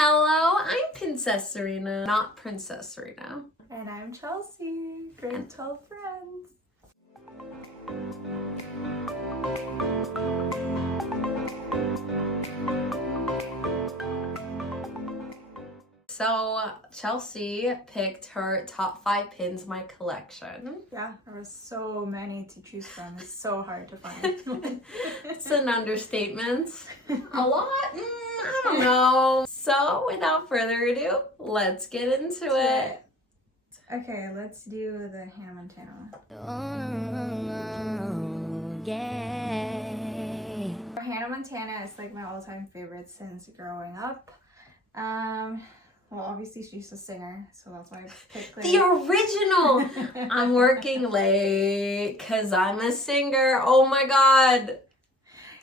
Hello, I'm Princess Serena, not Princess Serena. And I'm Chelsea, grade 12 friends. So Chelsea picked her top 5 pins my collection. Yeah, there were so many to choose from. It's so hard to find. It's an understatement. A lot? I don't know. So without further ado, let's get into it. Okay, let's do the Hannah Montana. Hannah Montana is like my all-time favorite since growing up. Well, obviously she's a singer, so that's why I picked like... The original! I'm working late because I'm a singer. Oh my god.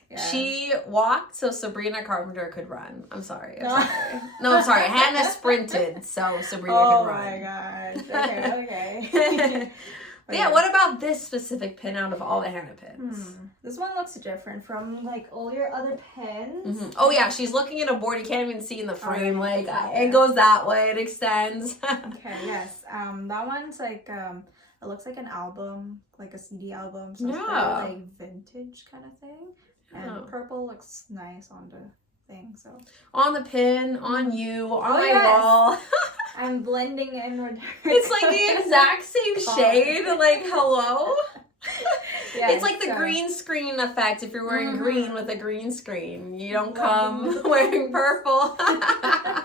Yeah. She walked so Sabrina Carpenter could run. I'm sorry. No, I'm sorry. Hannah sprinted so Sabrina could run. Oh my gosh. Okay. Yeah, what about this specific pin out of all the Hannah pins? This one looks different from like all your other pins. Oh yeah, she's looking at a board. You can't even see in the frame. Like it goes that way. It extends. Okay. Yes. That one's like it looks like an album, like a CD album. So it's very like vintage kind of thing. And purple looks nice on the thing. So on the pin, on you, on my wall. I'm blending in with her. It's like the exact same shade. Like, hello? Yeah, it's like the green screen effect if you're wearing green with a green screen. You don't come wearing purple. I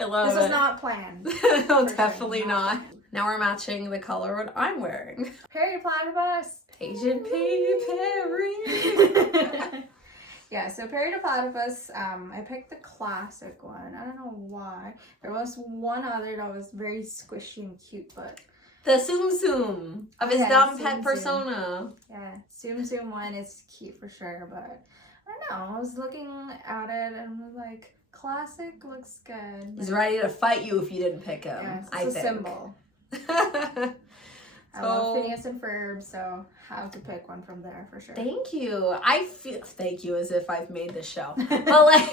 love it. This was not planned. No, definitely not. Now we're matching the color what I'm wearing. Perry Platypus. Agent P. Perry. Yeah, so Perry the Platypus, I picked the classic one. I don't know why. There was one other that was very squishy and cute, but... The Tsum Tsum of his dumb pet persona. Yeah, Tsum Tsum one is cute for sure, but I don't know. I was looking at it and was like, classic looks good. He's ready to fight you if you didn't pick him. Yeah, it's a symbol. I love Phineas and Ferb, so have to pick one from there for sure. Thank you. Thank you as if I've made this show. But like,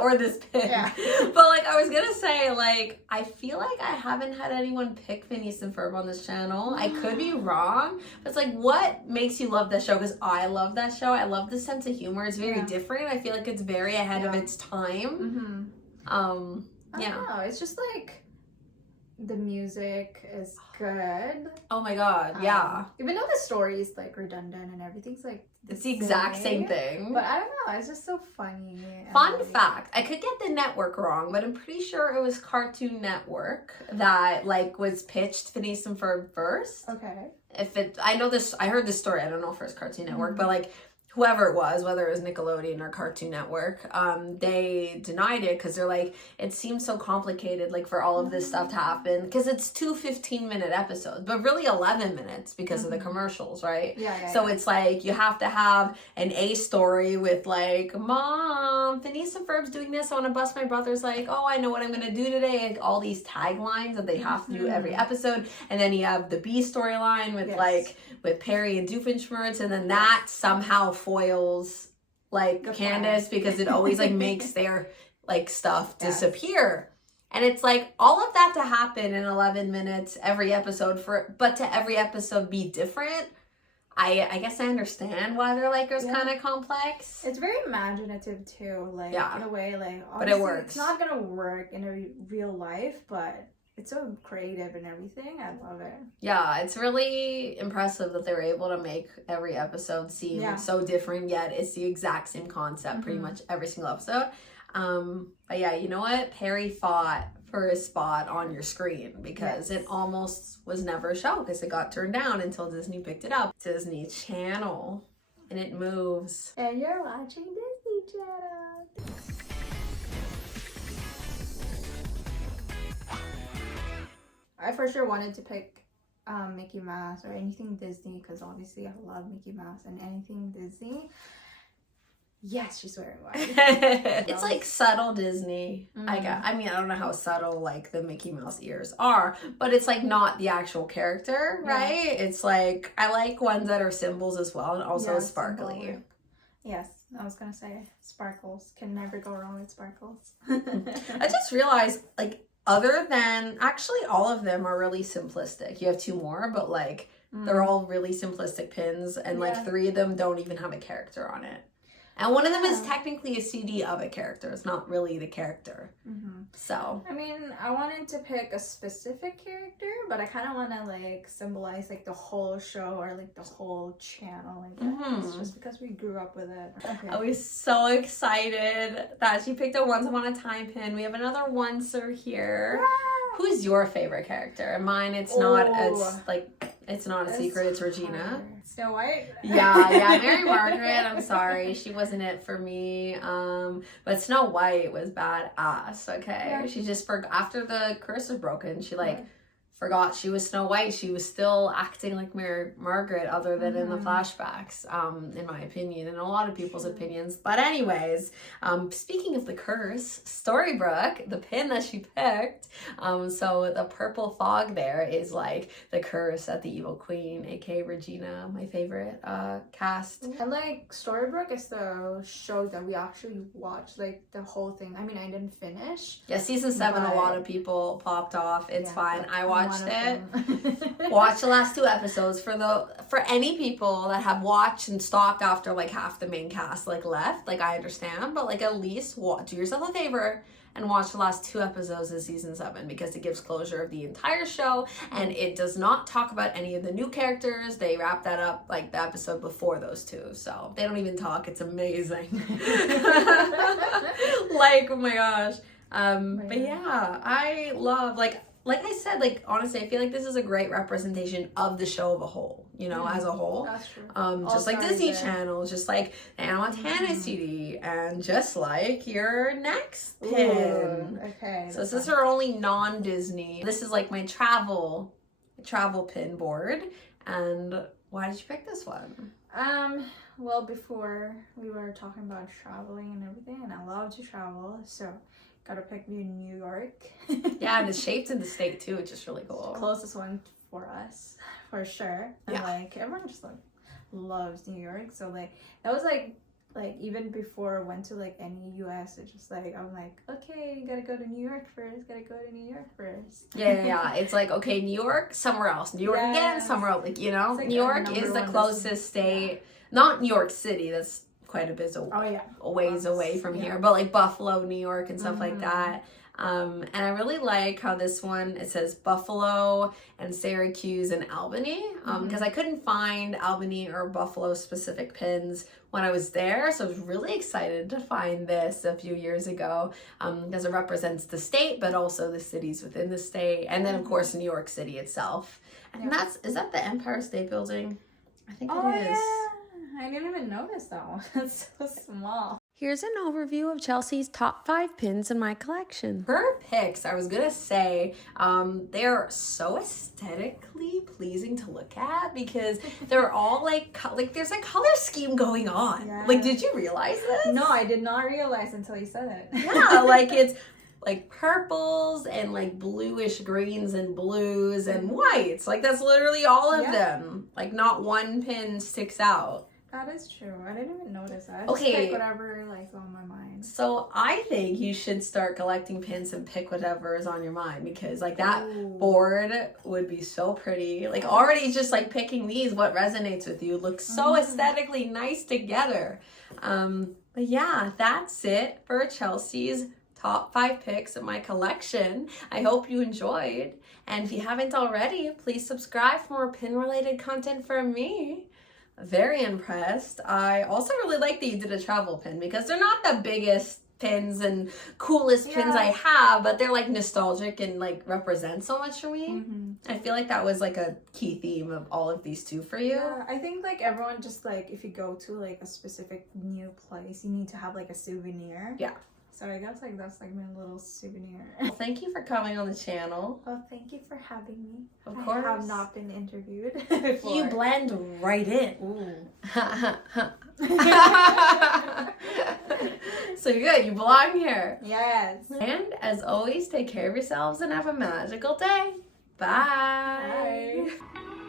or this pin. Yeah. But like, I was gonna say, like, I feel like I haven't had anyone pick Phineas and Ferb on this channel. I could be wrong, but it's like, what makes you love that show? Because I love that show. I love the sense of humor. It's very different. I feel like it's very ahead of its time. I don't know. It's just like, the music is good. Oh my god, yeah. Even though the story is like redundant and everything's like it's the exact same thing. But I don't know, it's just so funny. Fun fact, I could get the network wrong, but I'm pretty sure it was Cartoon Network that like was pitched Phineas and Ferb first. Okay. I heard this story, I don't know if it was Cartoon Network, but like whoever it was, whether it was Nickelodeon or Cartoon Network, they denied it because they're like, it seems so complicated, like for all of this stuff to happen, because it's 2 15-minute episodes, but really 11 minutes because of the commercials, right? So it's like, you have to have an A story with like, Mom, Phineas and Ferb's doing this, I want to bust my brother's like, oh, I know what I'm going to do today, like all these taglines that they have to do every episode, and then you have the B storyline with like, with Perry and Doofenshmirtz, and then that somehow foils like Candace because it always like makes their like stuff disappear. And it's like all of that to happen in 11 minutes every episode but to every episode be different. I guess I understand why they're like it's kind of complex. It's very imaginative too, like in a way, like but it works. It's not gonna work in a real life, but it's so creative and everything. I love it. Yeah, it's really impressive that they were able to make every episode seem so different, yet it's the exact same concept pretty much every single episode. But yeah, you know what? Perry fought for his spot on your screen because it almost was never a show because it got turned down until Disney picked it up. Disney Channel. And it moves. And you're watching Disney Channel. I for sure wanted to pick Mickey Mouse or anything Disney because obviously I love Mickey Mouse and anything Disney. Yes, she's wearing white. It's like subtle Disney. I mean, I don't know how subtle like the Mickey Mouse ears are, but it's like not the actual character, right? It's like, I like ones that are symbols as well and also sparkly. Symbolic. Yes, I was gonna say sparkles. Can never go wrong with sparkles. I just just realized, like, other than, actually all of them are really simplistic. You have 2 more, but like, they're all really simplistic pins, and like 3 of them don't even have a character on it. And one of them is technically a CD of a character. It's not really the character. So. I mean, I wanted to pick a specific character, but I kind of want to like symbolize like the whole show or like the whole channel. Like It's just because we grew up with it. Okay. I was so excited that she picked a Once Upon a Time pin. We have another oncer here. Who's your favorite character? Mine, it's not. It's not a secret. It's Regina. Snow White. Yeah, Mary Margaret. I'm sorry, she wasn't it for me. But Snow White was badass. Okay, she just forgot after the curse was broken. She forgot she was Snow White. She was still acting like Mary Margaret, other than in the flashbacks, in my opinion, and a lot of people's opinions. But anyways, speaking of the curse, Storybrooke, the pin that she picked, so the purple fog there is like the curse at the evil queen, aka Regina, my favorite cast. And like Storybrooke is the show that we actually watched, like the whole thing. I mean, I didn't finish. Yeah, season 7, a lot of people popped off. It's fine. I watched it. Watch the last 2 episodes for any people that have watched and stopped after like half the main cast like left. Like, I understand, but like at least do yourself a favor and watch the last 2 episodes of season 7, because it gives closure of the entire show, and it does not talk about any of the new characters. They wrap that up like the episode before those 2, so they don't even talk. It's amazing. Like, oh my gosh. But yeah, I love like I said, like, honestly, I feel like this is a great representation of the show of a whole, you know, as a whole. That's true. Just like Disney Channel, just like the Anna Montana CD, and just like your next pin. Ooh, okay. So this is her only non-Disney. This is like my travel pin board. And why did you pick this one? Well, before we were talking about traveling and everything, and I love to travel, so gotta pick New York. Yeah, and it's shaped in the state too, which is really cool. Closest one for us, for sure. And like everyone just like loves New York, so like that was like even before I went to like any US, it's just like I'm like, okay, gotta go to New York first. Yeah. It's like, okay, New York, somewhere else. New York again, somewhere else. Like, you know, like New York is the closest state. Not New York City. That's quite a bit a ways away from here, but like Buffalo, New York, and stuff like that. And I really like how this one, it says Buffalo and Syracuse and Albany, because I couldn't find Albany or Buffalo specific pins when I was there, so I was really excited to find this a few years ago, because it represents the state, but also the cities within the state, and then of course New York City itself. And is that the Empire State Building? I think it is. Yeah. I didn't even notice that one. It's so small. Here's an overview of Chelsea's top 5 pins in my collection. Her picks, I was gonna say, they're so aesthetically pleasing to look at, because they're all like there's a color scheme going on. Yeah. Like, did you realize this? No, I did not realize until you said it. Yeah, like it's like purples and like bluish greens and blues and whites. Like, that's literally all of them. Like, not one pin sticks out. That is true. I didn't even notice that. I just pick whatever like on my mind. So I think you should start collecting pins and pick whatever is on your mind, because like that board would be so pretty. Like, already just like picking these, what resonates with you, looks so aesthetically nice together. But yeah, that's it for Chelsea's top 5 picks of my collection. I hope you enjoyed. And if you haven't already, please subscribe for more pin related content from me. Very impressed. I also really like that you did a travel pin, because they're not the biggest pins and coolest pins I have, but they're like nostalgic and like represent so much for me. I feel like that was like a key theme of all of these 2 for you. Yeah, I think like everyone just like, if you go to like a specific new place, you need to have like a souvenir. Yeah. So I guess like that's like my little souvenir. Well, thank you for coming on the channel. Oh, thank you for having me. Of course. I have not been interviewed before. You blend right in. Ooh. So you're good. You belong here. Yes. And as always, take care of yourselves and have a magical day. Bye. Bye.